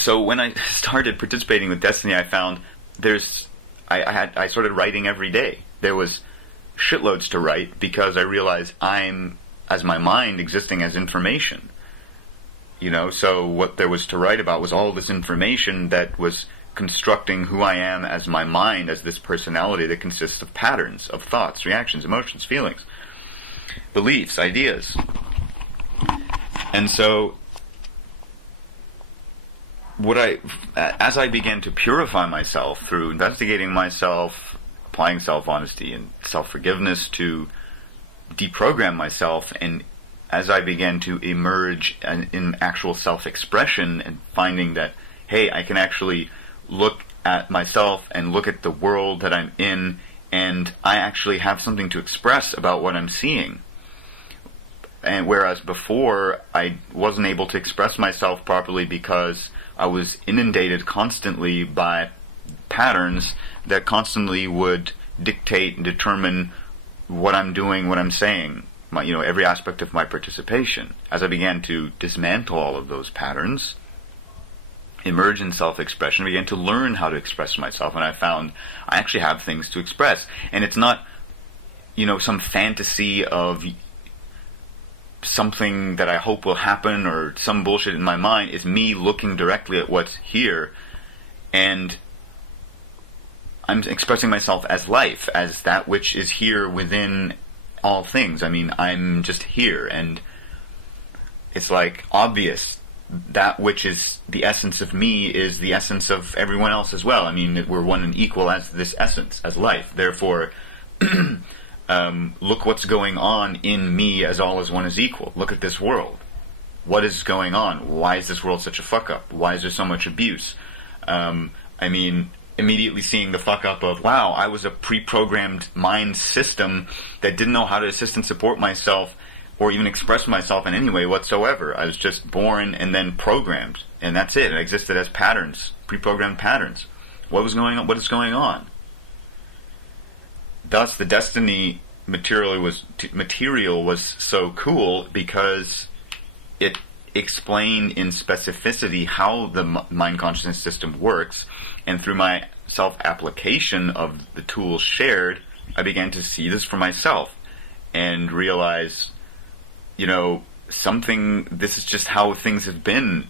So when I started participating with Destiny, I found I started writing every day. There was shitloads to write because I realized I'm, as my mind, existing as information. So what there was to write about was all this information that was constructing who I am as my mind, as this personality that consists of patterns, of thoughts, reactions, emotions, feelings, beliefs, ideas. And so as I began to purify myself through investigating myself, applying self-honesty and self-forgiveness to deprogram myself, and as I began to emerge in actual self-expression and finding that, hey, I can actually look at myself and look at the world that I'm in, and I actually have something to express about what I'm seeing. And whereas before I wasn't able to express myself properly because I was inundated constantly by patterns that constantly would dictate and determine what I'm doing, what I'm saying, every aspect of my participation. As I began to dismantle all of those patterns, emerge in self-expression, began to learn how to express myself, and I found I actually have things to express. And it's not, some fantasy of something that I hope will happen or some bullshit in my mind. Is me looking directly at what's here, and I'm expressing myself as life, as that which is here within all things. I'm just here, and it's like obvious. That which is the essence of me is the essence of everyone else as well. We're one and equal as this essence, as life. Therefore, look what's going on in me as all as one is equal. Look at this world. What is going on? Why is this world such a fuck-up? Why is there so much abuse? Immediately seeing the fuck-up of, wow, I was a pre-programmed mind system that didn't know how to assist and support myself or even express myself in any way whatsoever. I was just born and then programmed, and that's it. It existed as patterns, pre-programmed patterns. What was going on? What is going on? Thus, the Destiny material was so cool because it explained in specificity how the mind consciousness system works, and through my self-application of the tools shared, I began to see this for myself and realize, this is just how things have been,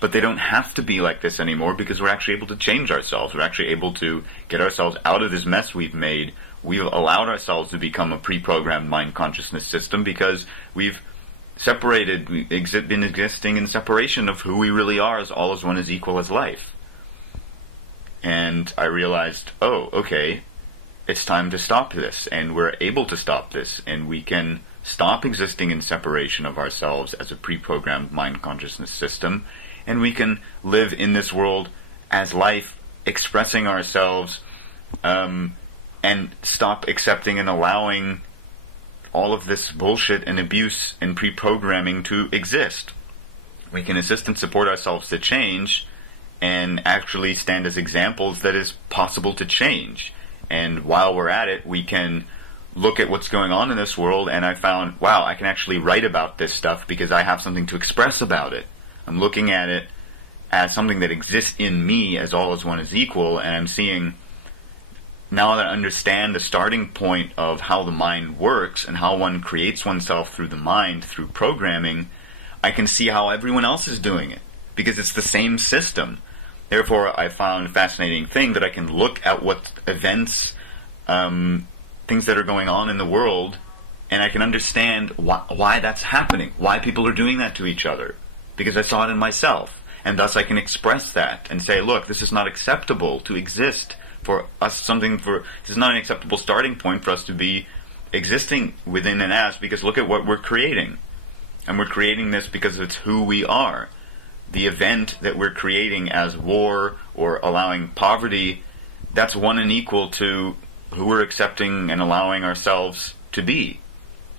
but they don't have to be like this anymore because we're actually able to change ourselves. We're actually able to get ourselves out of this mess we've made. We've allowed ourselves to become a pre-programmed mind consciousness system because we've separated, been existing in separation of who we really are as all as one is equal as life. And I realized, oh, okay, it's time to stop this, and we're able to stop this, and we can stop existing in separation of ourselves as a pre-programmed mind consciousness system, and we can live in this world as life, expressing ourselves, and stop accepting and allowing all of this bullshit and abuse and pre-programming to exist. We can assist and support ourselves to change and actually stand as examples that is possible to change. And while we're at it, we can look at what's going on in this world, and I found, wow, I can actually write about this stuff because I have something to express about it. I'm looking at it as something that exists in me as all as one is equal, and I'm seeing, now that I understand the starting point of how the mind works and how one creates oneself through the mind, through programming, I can see how everyone else is doing it, because it's the same system. Therefore, I found a fascinating thing that I can look at what events, things that are going on in the world, and I can understand why that's happening, why people are doing that to each other, because I saw it in myself, and thus I can express that and say, look, this is not acceptable to exist for us, this is not an acceptable starting point for us to be existing within and as, because look at what we're creating, and we're creating this because it's who we are. The event that we're creating as war or allowing poverty, that's one and equal to who we're accepting and allowing ourselves to be.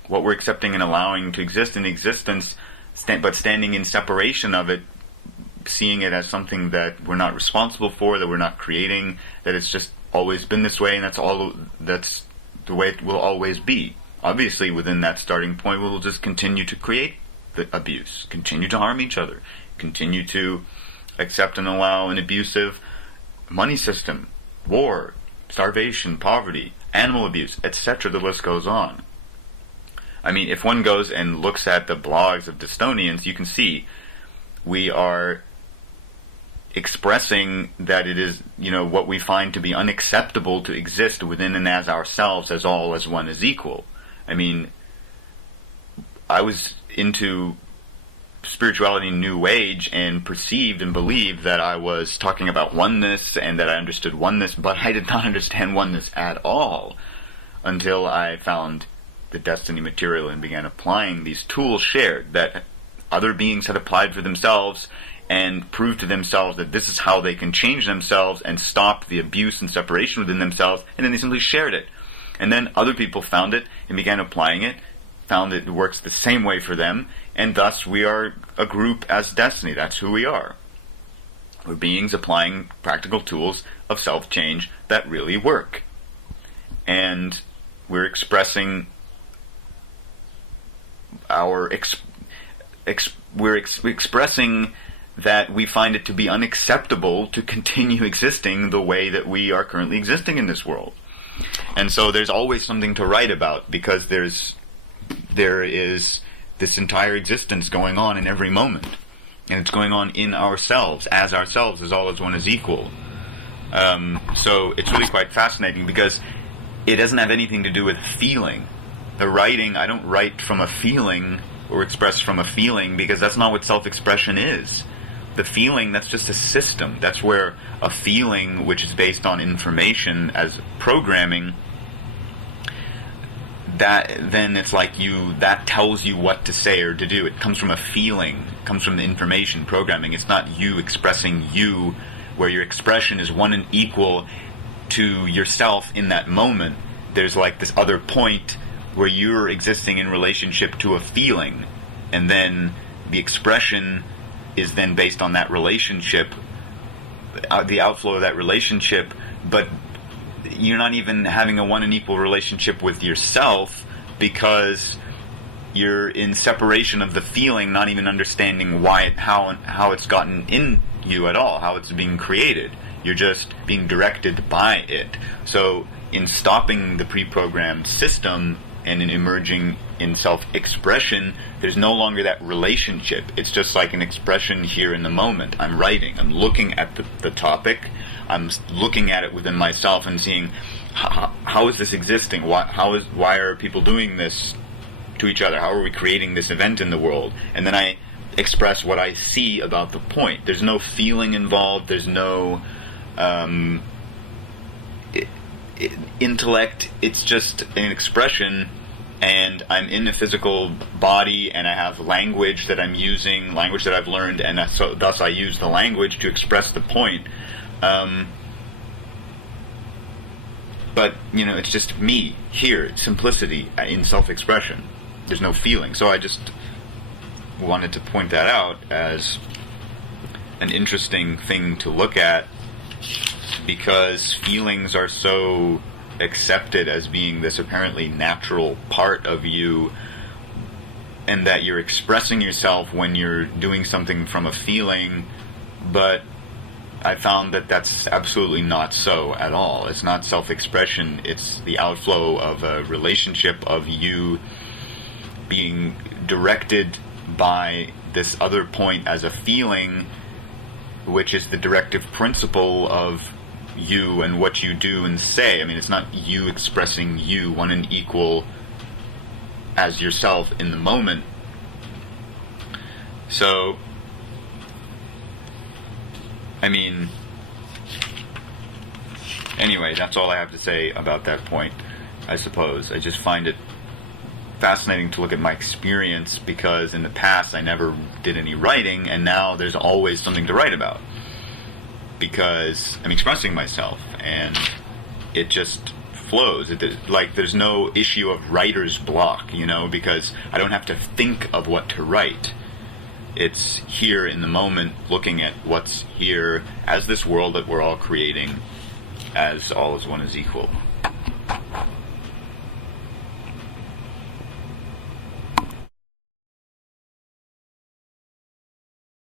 What we're accepting and allowing to exist in existence, but standing in separation of it, seeing it as something that we're not responsible for, that we're not creating, that it's just always been this way, and that's the way it will always be. Obviously, within that starting point, we'll just continue to create the abuse, continue to harm each other, continue to accept and allow an abusive money system, war, starvation, poverty, animal abuse, etc. The list goes on. I mean, if one goes and looks at the blogs of Dystonians, you can see we are expressing that it is, what we find to be unacceptable to exist within and as ourselves, as all as one is equal. I mean, I was into spirituality New Age and perceived and believed that I was talking about oneness and that I understood oneness, but I did not understand oneness at all until I found the Destiny material and began applying these tools shared that other beings had applied for themselves and proved to themselves that this is how they can change themselves and stop the abuse and separation within themselves, and then they simply shared it. And then other people found it and began applying it, found it works the same way for them, and thus we are a group as Destiny. That's who we are. We're beings applying practical tools of self-change that really work. And we're expressing our expressing that we find it to be unacceptable to continue existing the way that we are currently existing in this world. And so there's always something to write about, because there is this entire existence going on in every moment, and it's going on in ourselves as all as one is equal. So it's really quite fascinating, because it doesn't have anything to do with feeling. The writing, I don't write from a feeling or express from a feeling, because that's not what self-expression is. The feeling, that's just a system. That's where a feeling, which is based on information as programming, that then it's like that tells you what to say or to do. It comes from a feeling, it comes from the information programming. It's not you expressing you, where your expression is one and equal to yourself in that moment. There's like this other point where you're existing in relationship to a feeling, and then the expression is then based on that relationship, the outflow of that relationship, but you're not even having a one and equal relationship with yourself, because you're in separation of the feeling, not even understanding how it's gotten in you at all, how it's being created. You're just being directed by it. So in stopping the pre-programmed system and in emerging in self-expression, there's no longer that relationship. It's just like an expression here in the moment. I'm writing, I'm looking at the topic, I'm looking at it within myself and seeing how is this existing? Why are people doing this to each other? How are we creating this event in the world? And then I express what I see about the point. There's no feeling involved. There's no intellect. It's just an expression, and I'm in a physical body, and I have language that I'm using, language that I've learned, and thus I use the language to express the point. But, it's just me, here, simplicity in self-expression. There's no feeling. So I just wanted to point that out as an interesting thing to look at, because feelings are so accepted as being this apparently natural part of you, and that you're expressing yourself when you're doing something from a feeling, but I found that that's absolutely not so at all. It's not self-expression, it's the outflow of a relationship of you being directed by this other point as a feeling, which is the directive principle of you and what you do and say. I mean, it's not you expressing you, one and equal as yourself in the moment. So, I mean, anyway, that's all I have to say about that point, I suppose. I just find it fascinating to look at my experience, because in the past I never did any writing, and now there's always something to write about, because I'm expressing myself, and it just flows. There's no issue of writer's block, because I don't have to think of what to write. It's here in the moment, looking at what's here as this world that we're all creating, as all as one is equal.